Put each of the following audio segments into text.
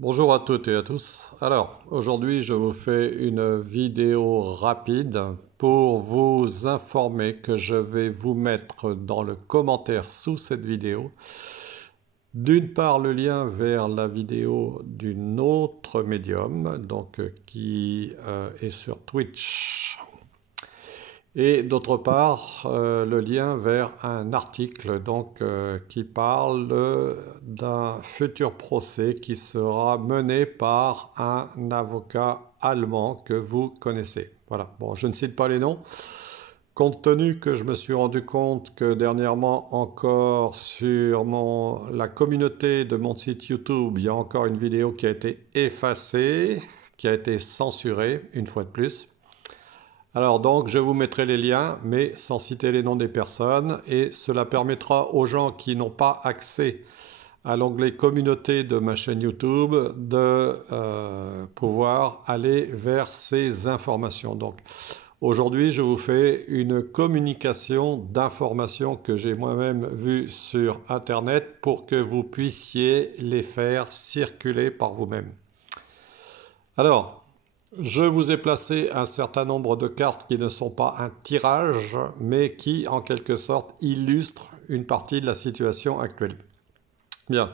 Bonjour à toutes et à tous. Alors, aujourd'hui, je vous fais une vidéo rapide pour vous informer que je vais vous mettre dans le commentaire sous cette vidéo, d'une part, le lien vers la vidéo d'une autre médium, donc qui est sur Twitch. Et d'autre part, le lien vers un article qui parle d'un futur procès qui sera mené par un avocat allemand que vous connaissez. Voilà, bon, je ne cite pas les noms, compte tenu que je me suis rendu compte que dernièrement encore sur la communauté de mon site YouTube, il y a encore une vidéo qui a été effacée, qui a été censurée, une fois de plus. Alors donc, je vous mettrai les liens, mais sans citer les noms des personnes, et cela permettra aux gens qui n'ont pas accès à l'onglet communauté de ma chaîne YouTube de pouvoir aller vers ces informations. Donc, aujourd'hui, je vous fais une communication d'informations que j'ai moi-même vues sur Internet pour que vous puissiez les faire circuler par vous-même. Alors, je vous ai placé un certain nombre de cartes qui ne sont pas un tirage, mais qui, en quelque sorte, illustrent une partie de la situation actuelle. Bien.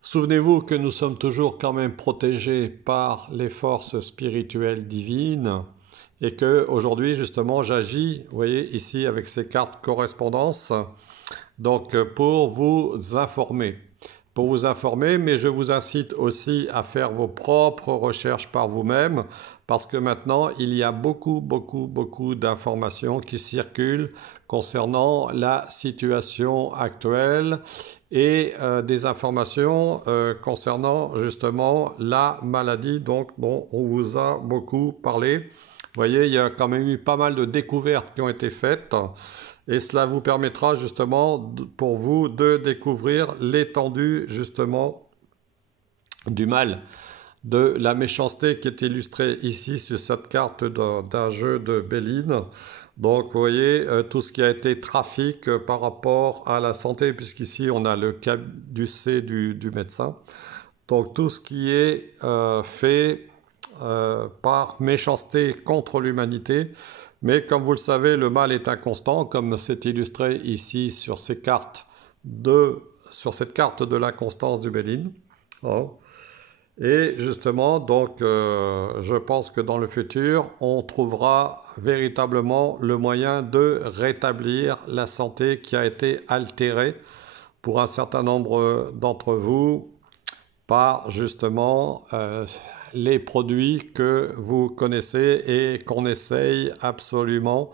Souvenez-vous que nous sommes toujours quand même protégés par les forces spirituelles divines et que aujourd'hui, justement, j'agis, vous voyez, ici avec ces cartes correspondance, donc pour vous informer. Mais je vous incite aussi à faire vos propres recherches par vous-même, parce que maintenant, il y a beaucoup d'informations qui circulent concernant la situation actuelle et des informations concernant justement la maladie dont on vous a beaucoup parlé. Vous voyez, il y a quand même eu pas mal de découvertes qui ont été faites. Et cela vous permettra justement pour vous de découvrir l'étendue justement du mal, de la méchanceté qui est illustrée ici sur cette carte d'un jeu de Béline. Donc vous voyez tout ce qui a été trafic par rapport à la santé, puisqu'ici on a le caducée du médecin. Donc tout ce qui est fait par méchanceté contre l'humanité. Mais comme vous le savez, le mal est inconstant, comme c'est illustré ici sur cette carte de l'inconstance du Béline. Oh. Et justement, donc, je pense que dans le futur, on trouvera véritablement le moyen de rétablir la santé qui a été altérée pour un certain nombre d'entre vous par justement les produits que vous connaissez et qu'on essaye absolument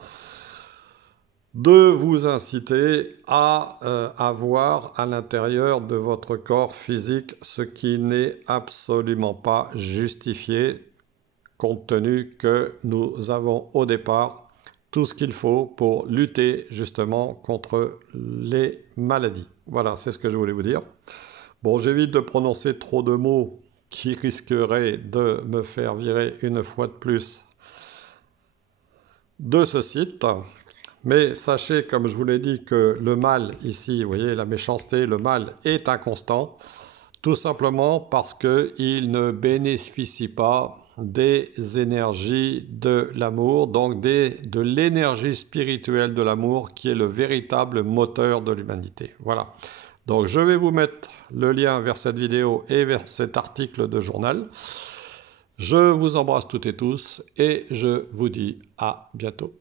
de vous inciter à avoir à l'intérieur de votre corps physique, ce qui n'est absolument pas justifié, compte tenu que nous avons au départ tout ce qu'il faut pour lutter justement contre les maladies. Voilà, c'est ce que je voulais vous dire. Bon, j'évite de prononcer trop de mots qui risqueraient de me faire virer une fois de plus de ce site. Mais sachez, comme je vous l'ai dit, que le mal ici, vous voyez, la méchanceté, le mal est inconstant, tout simplement parce qu'il ne bénéficie pas des énergies de l'amour, donc de l'énergie spirituelle de l'amour qui est le véritable moteur de l'humanité. Voilà. Donc je vais vous mettre le lien vers cette vidéo et vers cet article de journal. Je vous embrasse toutes et tous et je vous dis à bientôt.